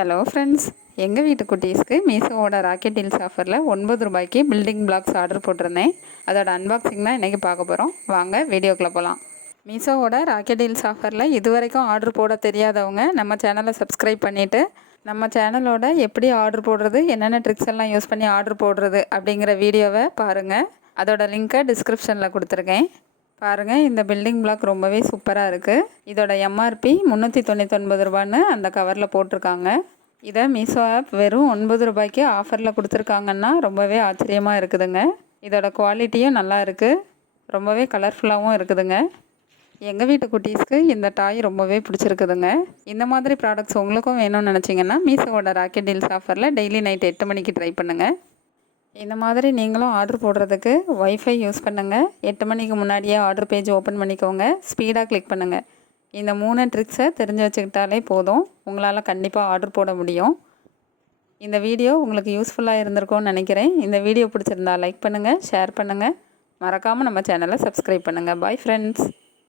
Hello friends எங்கள் வீட்டு குட்டீஸ்க்கு மீஷோவோட rocket deals ஆஃபரில் ஒன்பது ரூபாய்க்கு பில்டிங் பிளாக்ஸ் ஆர்டர் போட்டிருந்தேன். அதோட அன்பாக்சிங் தான் இன்றைக்கி பார்க்க போகிறோம் வாங்க வீடியோக்குள்ளே போகலாம் மீஷோவோட ராக்கெட் டீல்ஸ் ஆஃபரில் இது வரைக்கும் ஆர்டர் போட தெரியாதவங்க நம்ம சேனலை சப்ஸ்கிரைப் பண்ணிவிட்டு நம்ம சேனலோட எப்படி ஆர்டர் போடுறது என்னென்ன ட்ரிக்ஸ் எல்லாம் யூஸ் பண்ணி ஆர்டர் போடுறது அப்படிங்கிற வீடியோவை பாருங்கள் அதோட லிங்க்கை டிஸ்கிரிப்ஷனில் கொடுத்துருக்கேன். பாருங்கள் இந்த பில்டிங் பிளாக் ரொம்பவே சூப்பராக இருக்குது இதோட எம்ஆர்பி முந்நூற்றி தொண்ணூத்தொன்பது ரூபான்னு அந்த கவரில் போட்டிருக்காங்க. இதை மீஷோ ஆப் வெறும் ஒன்பது ரூபாய்க்கு ஆஃபரில் கொடுத்துருக்காங்கன்னா ரொம்பவே ஆச்சரியமாக இருக்குதுங்க. இதோட குவாலிட்டியும் நல்லா இருக்குது ரொம்பவே கலர்ஃபுல்லாகவும் இருக்குதுங்க. எங்கள் வீட்டு குட்டீஸ்க்கு இந்த டாய் ரொம்பவே பிடிச்சிருக்குதுங்க. இந்த மாதிரி ப்ராடக்ட்ஸ் உங்களுக்கும் வேணும்னு நினச்சிங்கன்னா மீஷோவோட ராக்கெட் டீல்ஸ் ஆஃபரில் டெய்லி நைட் எட்டு மணிக்கு ட்ரை பண்ணுங்கள் இந்த மாதிரி நீங்களும் ஆர்டர் போடுறதுக்கு ஒய்ஃபை யூஸ் பண்ணுங்கள் எட்டு மணிக்கு முன்னாடியே ஆர்டர் பேஜ் ஓப்பன் பண்ணிக்கோங்க. ஸ்பீடாக கிளிக் பண்ணுங்கள் இந்த மூணு ட்ரிக்ஸை தெரிஞ்சு வச்சுக்கிட்டாலே போதும். உங்களால் கண்டிப்பாக ஆர்டர் போட முடியும். இந்த வீடியோ உங்களுக்கு யூஸ்ஃபுல்லாக இருந்திருக்கும்னு நினைக்கிறேன். இந்த வீடியோ பிடிச்சிருந்தா லைக் பண்ணுங்கள் ஷேர் பண்ணுங்கள் மறக்காமல் நம்ம சேனலை சப்ஸ்கிரைப் பண்ணுங்கள் பாய் ஃப்ரெண்ட்ஸ்